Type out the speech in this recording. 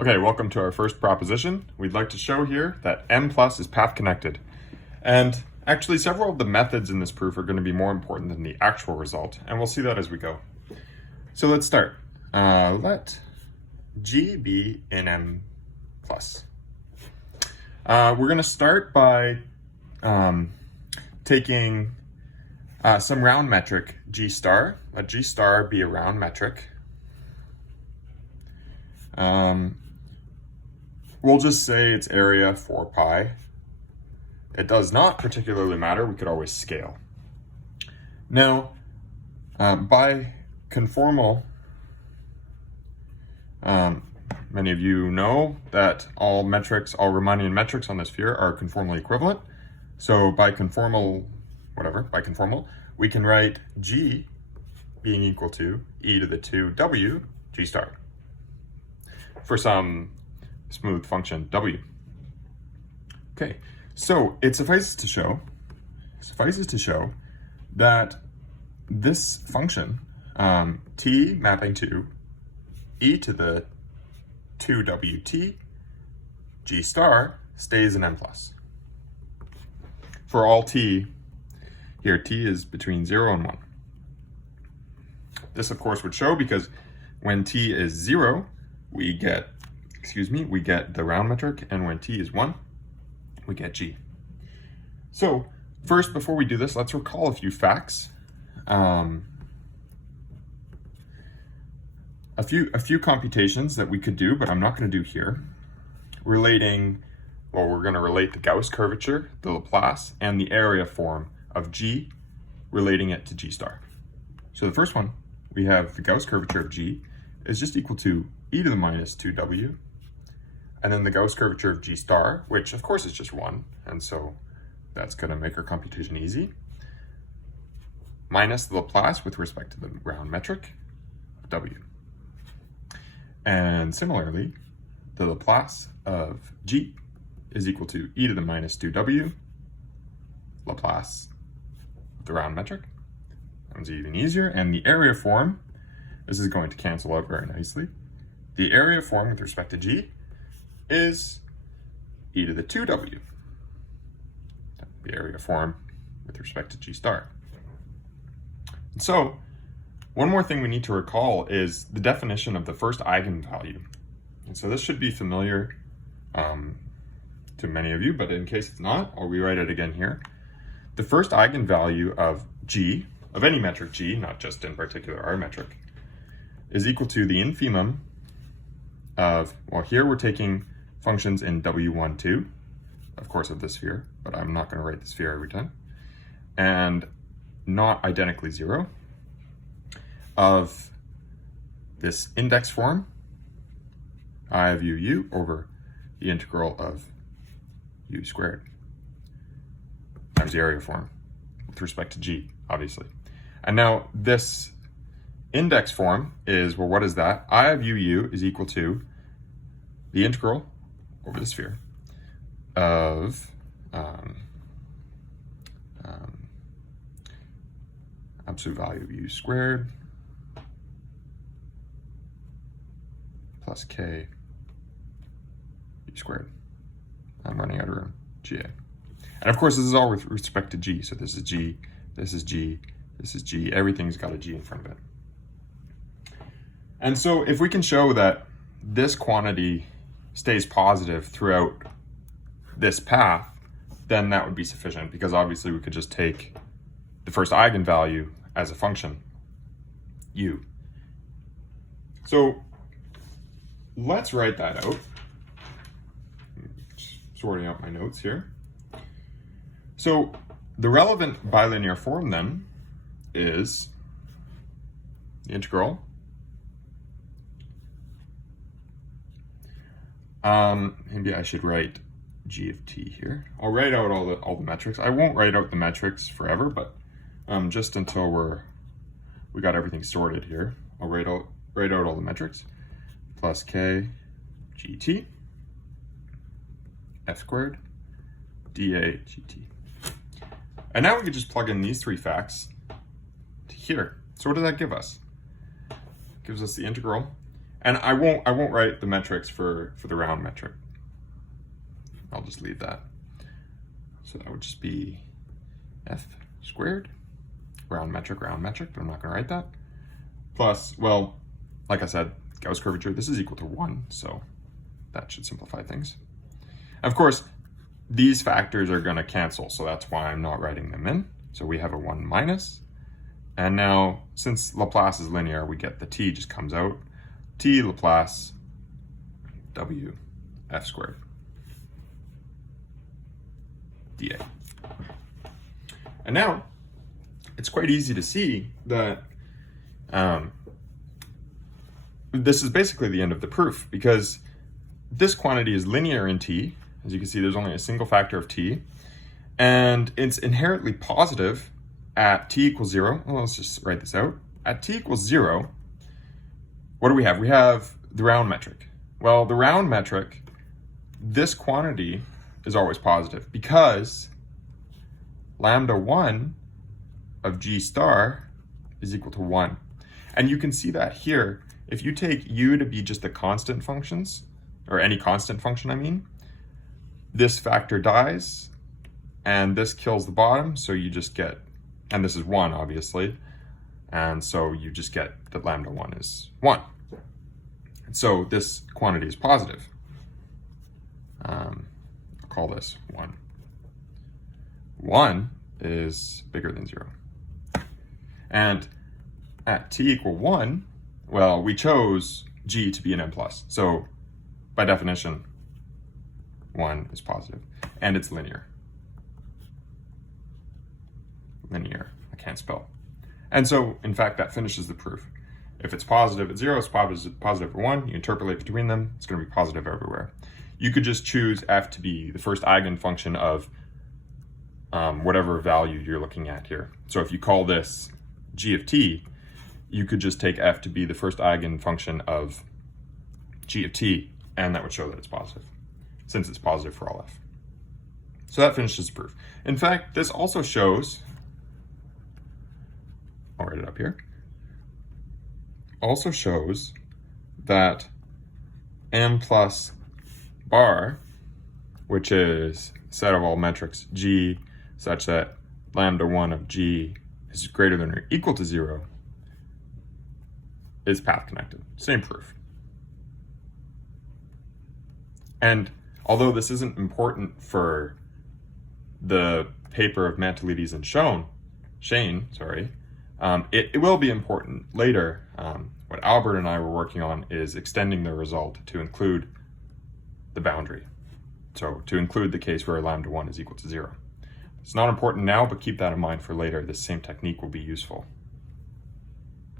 Okay, welcome to our first proposition. We'd like to show here that m plus is path connected. And actually several of the methods in this proof are going to be more important than the actual result, and we'll see that as we go. So let's start. Let G be in m plus. We're going to start by taking some round metric G star. Let G star be a round metric. We'll just say its area 4 pi. It does not particularly matter. We could always scale. Now, by conformal, many of you know that all Riemannian metrics on the sphere are conformally equivalent. So by conformal, we can write G being equal to e to the 2w G star for some smooth function w. Okay, so it suffices to show that this function t mapping to e to the 2wt G star stays in m plus. For all t, here t is between 0 and 1. This of course would show because when t is 0, we get the round metric, and when t is 1, we get G. So first, before we do this, let's recall a few facts. A few computations that we could do, but I'm not going to do here, we're going to relate the Gauss curvature, the Laplace, and the area form of G, relating it to G star. So the first one, we have the Gauss curvature of G is just equal to e to the minus 2w, and then the Gauss curvature of G star, which of course is just 1, and so that's going to make our computation easy, minus the Laplace with respect to the round metric of w. And similarly, the Laplace of G is equal to e to the minus 2w, Laplace of the round metric. That one's even easier. And the area form, this is going to cancel out very nicely. The area form with respect to G is e to the 2w. The area form with respect to G star. And so, one more thing we need to recall is the definition of the first eigenvalue. And so this should be familiar to many of you, but in case it's not, I'll rewrite it again here. The first eigenvalue of G, of any metric G, not just in particular our metric, is equal to the infimum of, well, here we're taking functions in w1, 2, of course, of the sphere, but I'm not going to write the sphere every time, and not identically 0, of this index form, I of u over the integral of u squared, times the area form, with respect to G, obviously. And now this index form is, well, what is that? I of u is equal to the integral over the sphere of absolute value of u squared plus k u squared. I'm running out of room. GA. And of course, this is all with respect to G. So this is G, this is G, this is G. Everything's got a G in front of it. And so if we can show that this quantity stays positive throughout this path, then that would be sufficient, because obviously we could just take the first eigenvalue as a function, u. So let's write that out. Sorting out my notes here. So the relevant bilinear form then is the integral. Maybe I should write g of t here. I'll write out all the metrics. I won't write out the metrics forever, but just until we got everything sorted here, I'll write out all the metrics. Plus k gt f squared dA gt. And now we can just plug in these three facts to here. So what does that give us? It gives us the integral And I won't write the metrics for the round metric. I'll just leave that. So that would just be f squared, round metric, but I'm not going to write that. Plus, well, like I said, Gauss curvature, this is equal to 1, so that should simplify things. Of course, these factors are going to cancel, so that's why I'm not writing them in. So we have a 1 minus. And now, since Laplace is linear, we get the t just comes out. T Laplace w f squared dA. And now, it's quite easy to see that this is basically the end of the proof, because this quantity is linear in t. As you can see, there's only a single factor of t, and it's inherently positive at t equals 0. Well, let's just write this out. At t equals 0, what do we have? We have the round metric. Well, the round metric, this quantity is always positive because lambda 1 of g star is equal to 1. And you can see that here. If you take u to be just the constant functions, or any constant function, I mean, this factor dies, and this kills the bottom, so you just get, and this is 1, obviously, and so you just get that lambda 1 is 1. And so this quantity is positive. I'll call this 1. 1 is bigger than 0. And at t equal 1, well, we chose g to be an n plus. So by definition, 1 is positive, and it's linear. Linear, I can't spell. And so, in fact, that finishes the proof. If it's positive at 0, it's positive at 1, you interpolate between them, it's going to be positive everywhere. You could just choose f to be the first eigenfunction of whatever value you're looking at here. So if you call this g of t, you could just take f to be the first eigenfunction of g of t, and that would show that it's positive, since it's positive for all f. So that finishes the proof. In fact, this also shows, I'll write it up here, also shows that m plus bar, which is set of all metrics g such that lambda 1 of g is greater than or equal to 0, is path connected. Same proof. And although this isn't important for the paper of Mantoulidis and Schoen, it will be important later. What Albert and I were working on is extending the result to include the boundary. So to include the case where lambda 1 is equal to 0. It's not important now, but keep that in mind for later. This same technique will be useful.